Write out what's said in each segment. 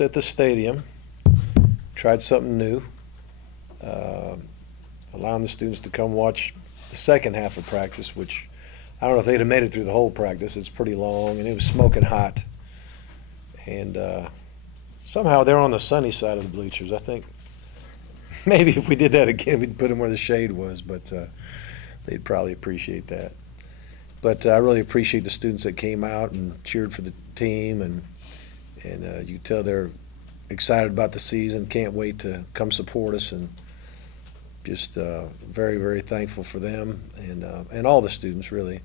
at the stadium, tried something new, allowing the students to come watch the second half of practice, which I don't know if they'd have made it through the whole practice. It's pretty long, and it was smoking hot. And somehow they're on the sunny side of the bleachers. I think maybe if we did that again, we'd put them where the shade was, but they'd probably appreciate that. But I really appreciate the students that came out and cheered for the team, and you can tell they're excited about the season, can't wait to come support us, and just very, very thankful for them and all the students, really,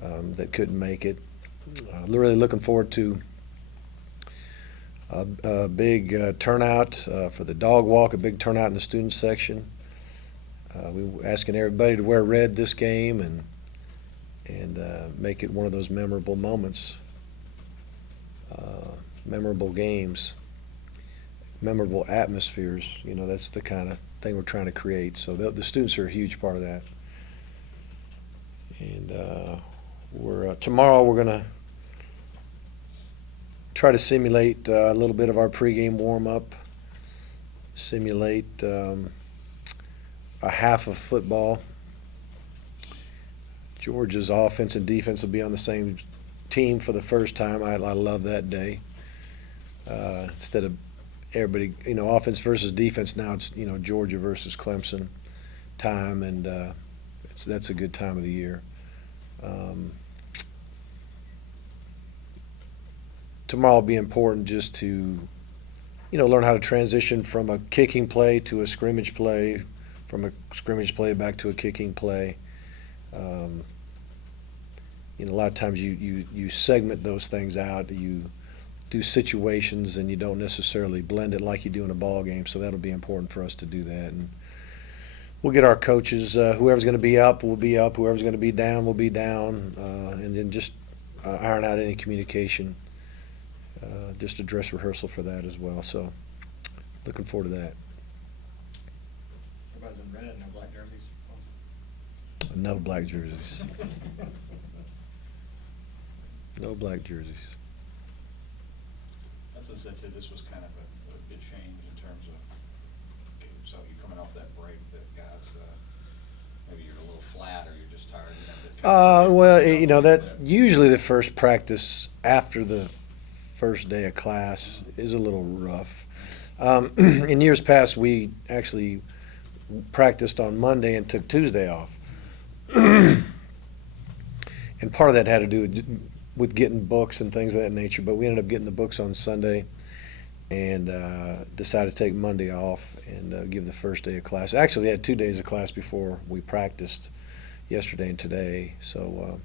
that couldn't make it. Really looking forward to a big turnout for the dog walk, a big turnout in the student section. We were asking everybody to wear red this game and make it one of those memorable moments, memorable games, memorable atmospheres. You know, that's the kind of thing we're trying to create. So the students are a huge part of that. And tomorrow we're going to try to simulate a little bit of our pregame warm-up, simulate a half of football. Georgia's offense and defense will be on the same team for the first time. I love that day. Instead of everybody, offense versus defense, now it's, Georgia versus Clemson time, and that's a good time of the year. Tomorrow will be important just to, learn how to transition from a kicking play to a scrimmage play, from a scrimmage play back to a kicking play. A lot of times you segment those things out. You do situations, and you don't necessarily blend it like you do in a ball game. So that'll be important for us to do that. And we'll get our coaches. Whoever's going to be up will be up. Whoever's going to be down will be down. And then just iron out any communication. Just a dress rehearsal for that as well. So looking forward to that. Everybody's in red, no black jerseys. No black jerseys. No black jerseys. As I said, too, this was kind of a good change in terms of, so you're coming off that break that guys, maybe you're a little flat or you're just tired. That usually the first practice after the first day of class is a little rough. In years past, we actually practiced on Monday and took Tuesday off. And part of that had to do with getting books and things of that nature, but we ended up getting the books on Sunday and decided to take Monday off and give the first day of class. Actually, we had 2 days of class before we practiced, yesterday and today. So,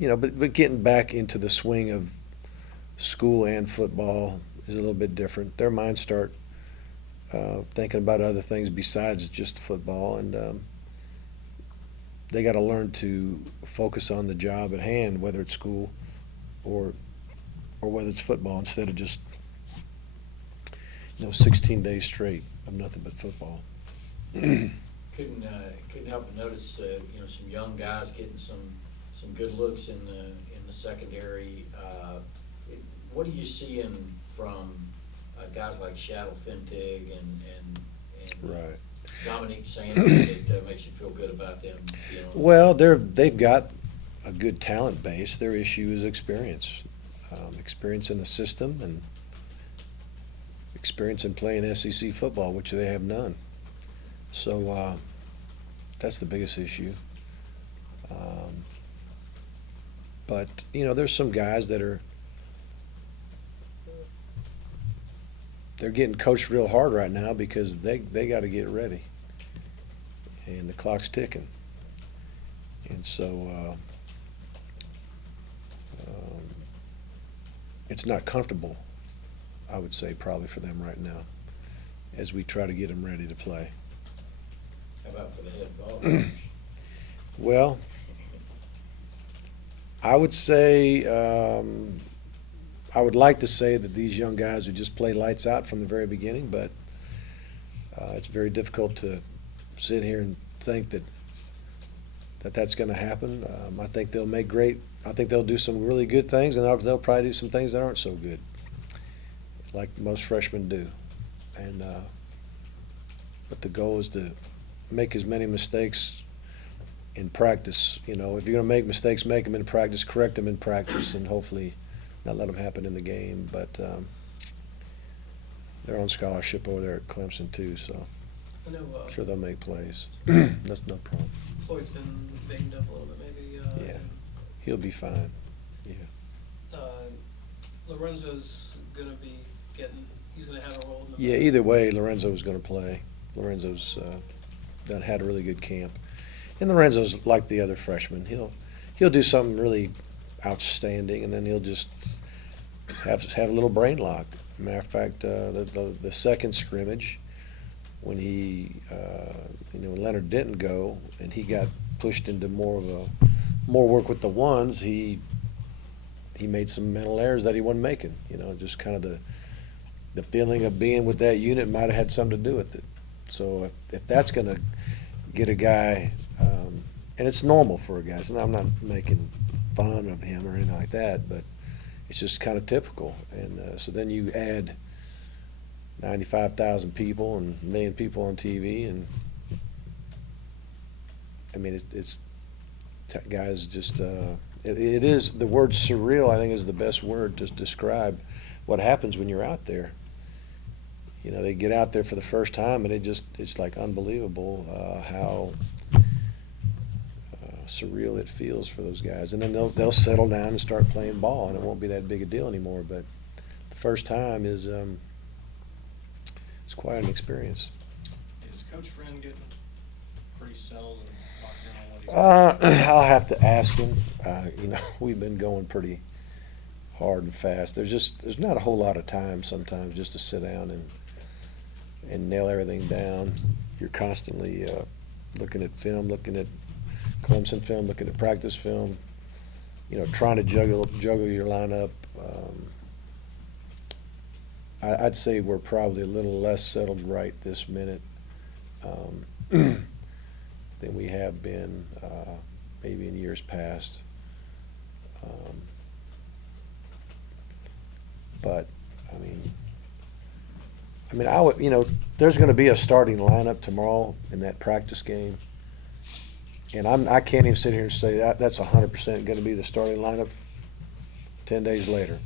but getting back into the swing of school and football is a little bit different. Their minds start thinking about other things besides just football, and they got to learn to focus on the job at hand, whether it's school or whether it's football, instead of just 16 days straight of nothing but football. Couldn't help but notice some young guys getting some good looks in the secondary. What are you seeing from guys like Shadow Fintig and Right. Dominique Sanders that makes you feel good about them? Well, they've got a good talent base. Their issue is experience, experience in the system and experience in playing SEC football, which they have none. So that's the biggest issue. But there's some guys that they're getting coached real hard right now because they got to get ready, and the clock's ticking. And so it's not comfortable, I would say, probably for them right now, as we try to get them ready to play. How about for the head ball? Well, I would say I would like to say that these young guys would just play lights out from the very beginning, but it's very difficult to sit here and think that's going to happen. I think they'll do some really good things, and they'll probably do some things that aren't so good. like most freshmen do. And, but the goal is to make as many mistakes in practice. You know, if you're gonna make mistakes, make them in practice, correct them in practice, and hopefully not let them happen in the game. But they're on scholarship over there at Clemson too, so I know, I'm sure they'll make plays. That's no problem. Floyd's been banged up a little bit, maybe, Yeah. He'll be fine. Yeah. Lorenzo's gonna be he's gonna have a role in the. Yeah, either way, Lorenzo's gonna play. Lorenzo's done had a really good camp. And Lorenzo's like the other freshmen. He'll do something really outstanding, and then he'll just have a little brain lock. Matter of fact, the second scrimmage, when when Leonard didn't go and he got pushed into more work with the ones, he made some mental errors that he wasn't making. You know, just kind of the feeling of being with that unit might have had something to do with it. So if that's going to get a guy, and it's normal for a guy, so I'm not making fun of him or anything like that, but it's just kind of typical. And so then you add 95,000 people and 1 million people on TV, and I mean, it's guys just, it is, the word surreal, I think, is the best word to describe what happens when you're out there. You know, they get out there for the first time, and it's like unbelievable how surreal it feels for those guys. And then they'll settle down and start playing ball, and it won't be that big a deal anymore. But the first time is it's quite an experience. Is Coach Friend getting pretty settled and locked in on what he's I'll have to ask him. You know, we've been going pretty hard and fast. There's not a whole lot of time sometimes just to sit down and nail everything down. You're constantly looking at film, looking at Clemson film, looking at practice film, you know, trying to juggle your lineup. I'd say we're probably a little less settled right this minute than we have been maybe in years past. But I mean, I would, you know, there's going to be a starting lineup tomorrow in that practice game, and I can't even sit here and say that's 100% going to be the starting lineup 10 days later.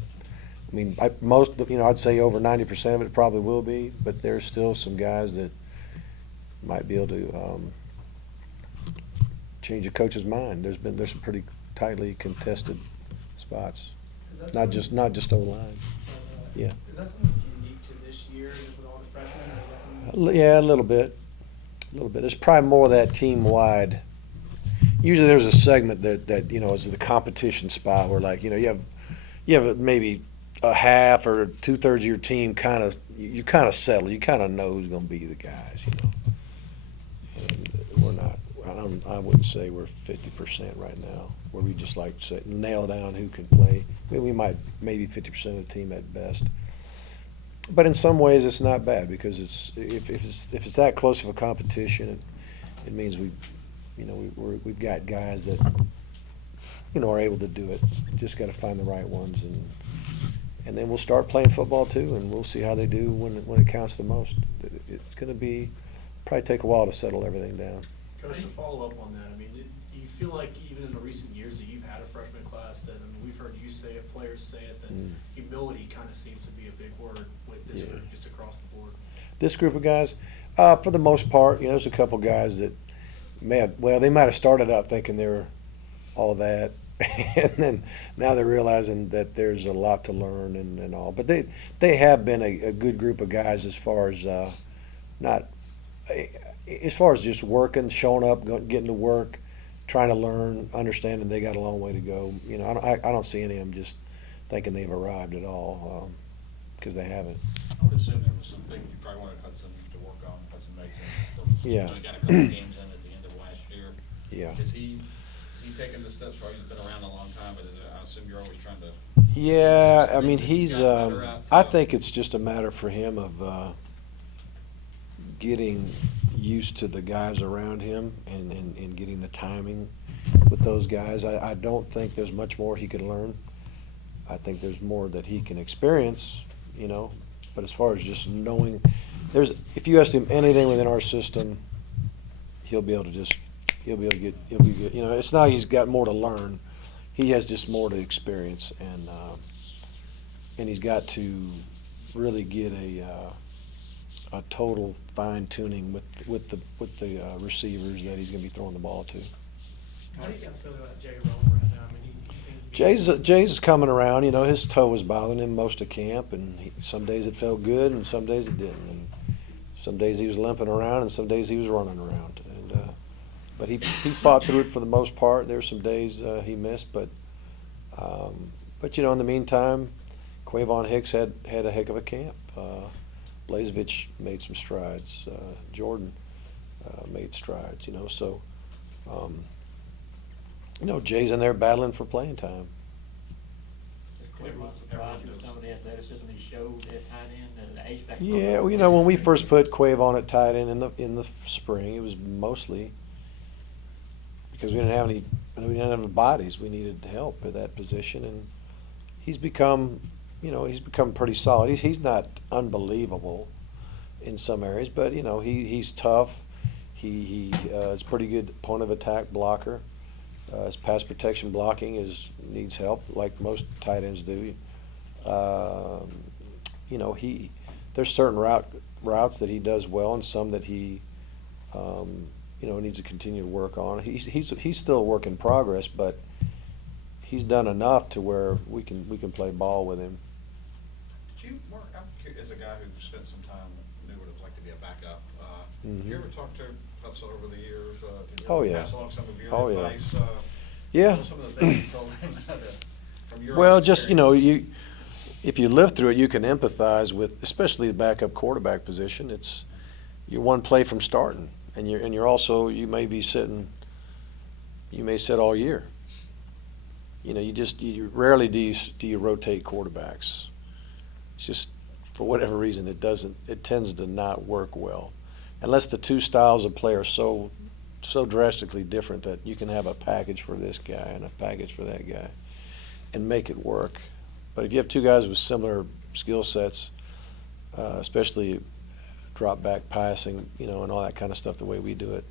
I mean, I'd say over 90% of it probably will be, but there's still some guys that might be able to change a coach's mind. There's some pretty tightly contested spots, not just O-line. Yeah. Is that something that's unique to this year, just with all the freshmen? Or is that something Yeah, a little bit. There's probably more of that team-wide. Usually there's a segment that you know is the competition spot where, like, you know, you have maybe a half or 2/3 of your team you kind of settle. You kind of know who's going to be the guys, you know. And we're not. I wouldn't say we're 50% right now, where we just like to say nail down who can play. I mean, we might maybe 50% of the team at best. But in some ways, it's not bad because if it's that close of a competition, it means we've got guys that are able to do it. Just got to find the right ones, and then we'll start playing football too, and we'll see how they do when it counts the most. It's going to probably take a while to settle everything down. Coach, to follow up on that, I mean, do you feel like even in the recent years that you've had a freshman class that, I mean, we've heard you say it, players say it, that humility kind of seems to be a big word with this group just across the board? This group of guys, for the most part, there's a couple guys that they might have started out thinking they were all that, and then now they're realizing that there's a lot to learn and all. But they have been a good group of guys as far as as far as just working, showing up, getting to work, trying to learn, understanding they got a long way to go. You know, I don't see any of them just thinking they've arrived at all, because they haven't. I would assume there was some things you probably wanted Hudson to work on. Hudson Mason. Yeah. He got a couple games in at the end of last year. Yeah. Is he taking the steps right? He's been around a long time, but I assume you're always trying to. Yeah, I mean, He's got better out, I think it's just a matter for him of getting used to the guys around him and getting the timing with those guys. I don't think there's much more he could learn. I think there's more that he can experience, But as far as just knowing, if you ask him anything within our system, he'll be able to he'll be good. You know, it's not he's got more to learn. He has just more to experience, and he's got to really get a total fine tuning with the receivers that he's going to be throwing the ball to. How do you guys feel about Jay Rome right now? I mean, he seems to be. Jay's is coming around. You know, his toe was bothering him most of camp, and some days it felt good, and some days it didn't. And some days he was limping around, and some days he was running around. And but he fought through it for the most part. There were some days he missed, but you know, in the meantime, Quavon Hicks had a heck of a camp. Blazevich made some strides. Jordan made strides. You know, so. You know, Jay's in there battling for playing time. Is Quavon surprised with some of the athleticism he showed at tight end and the H-back? Yeah, well, you know, when we first put Quavon at tight end in the spring, it was mostly because we didn't have bodies. We needed help at that position, and he's become pretty solid. He's not unbelievable in some areas, but you know, he's tough. He is a pretty good point of attack blocker. His pass protection blocking needs help, like most tight ends do. You know, there's certain routes that he does well, and some that he, you know, needs to continue to work on. He's still a work in progress, but he's done enough to where we can play ball with him. Did you, Mark, I'm curious, as a guy who spent some time, knew what it was like to be a backup, did you ever talk to Hudson over the years? Did you Oh, ever yeah. pass along some of your Oh, yeah. advice? Yeah. Some of the things you told him from your Well, own just, you know, experience? if you live through it, you can empathize with, especially the backup quarterback position. You're one play from starting, and you're also, you may sit all year. You know, you rarely do you rotate quarterbacks. It's just, for whatever reason, it tends to not work well. Unless the two styles of play are so drastically different that you can have a package for this guy and a package for that guy and make it work. But if you have two guys with similar skill sets, especially drop back passing, you know, and all that kind of stuff, the way we do it,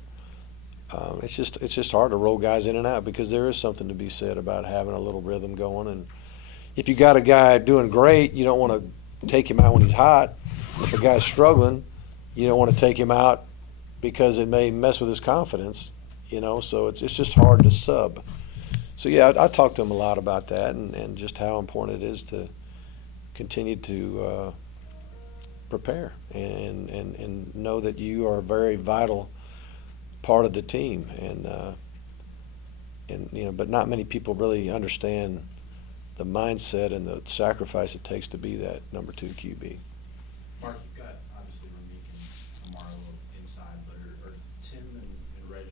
it's just hard to roll guys in and out, because there is something to be said about having a little rhythm going. And if you got a guy doing great, you don't want to take him out when he's hot. If a guy's struggling, you don't want to take him out because it may mess with his confidence, you know. So it's just hard to sub. So yeah, I talked to him a lot about that, and just how important it is to continue to prepare and know that you are a very vital part of the team, and you know, but not many people really understand the mindset and the sacrifice it takes to be that number 2 QB. Mark, you've got obviously Ramik and Amaro inside, but are Tim and